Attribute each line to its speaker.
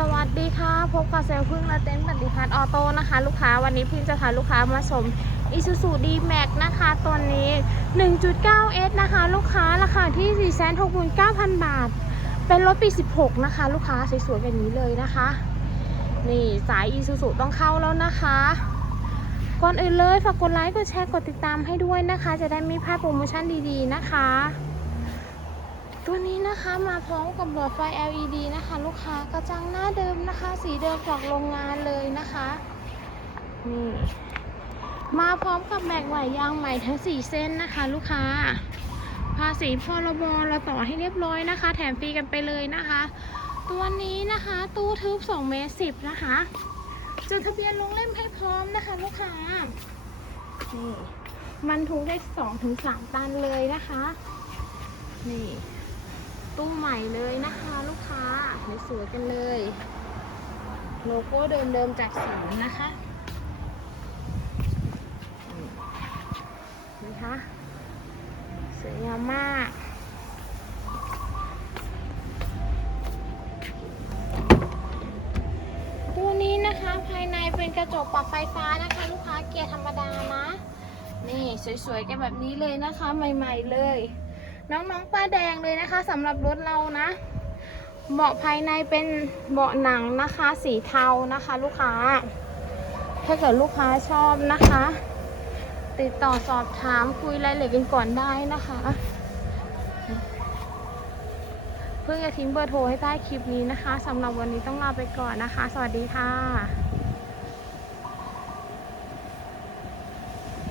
Speaker 1: สวัสดีค่ะ พบกับเซลพึ่งและเต้นปฏิพัฒน์ออโต้นะคะ ลูกค้าวันนี้พึ่งจะพาลูกค้ามาชม Isuzu D-Max นะคะตัวนี้ 1.9S นะคะ ลูกค้าราคาที่ 469,000 บาท เป็นรถปี 16 นะคะ ลูกค้าสวยๆแบบนี้เลยนะคะ นี่สาย Isuzu ต้องเข้าแล้วนะคะก่อนอื่นเลยฝากกดไลค์กดแชร์กดติดตามให้ด้วยนะคะ จะได้ไม่พลาดโปรโมชั่นดีๆนะคะ ตัวนี้นะคะมาพร้อมกับหลอดไฟ LED นะคะ ลูกค้ากระจังหน้าเดิมนะคะ สีเดิมจากโรงงานเลยนะคะนี่มาพร้อมกับแบกไหวยางใหม่ทั้ง 4 เส้นนะคะ ลูกค้า ภาษีพรบเราต่อให้เรียบร้อยนะคะ แถมฟรีกันไปเลยนะคะ ตัวนี้นะคะ ตู้ทึบ2เมตร10นะคะจดทะเบียนลงเล่มให้พร้อมนะคะ ลูกค้านี่มันทุกได้2ถึง3ตันเลยนะคะ นี่ ตู้ใหม่เลยนะคะลูกค้าสวยๆกันเลย โลโก้เดิมๆจากศูนย์นะคะนี่นะคะสวยงามมากตัวนี้นะคะภายในเป็นกระจกปรับไฟฟ้านะคะ ลูกค้าเกียร์ธรรมดานะ นี่สวยๆกันแบบนี้เลยนะคะ ใหม่ ๆเลย น้องๆป้าแดงเลยนะคะสำหรับรถเรานะเบาะภายในเป็นเบาะหนังนะคะ สีเทานะคะ ลูกค้า ถ้าเกิดลูกค้าชอบนะคะ ติดต่อสอบถามคุยรายละเอียดกันก่อนได้นะคะ เพื่อจะทิ้งเบอร์โทรให้ใต้คลิปนี้นะคะสำหรับวันนี้ต้องลาไปก่อนนะคะ สวัสดีค่ะ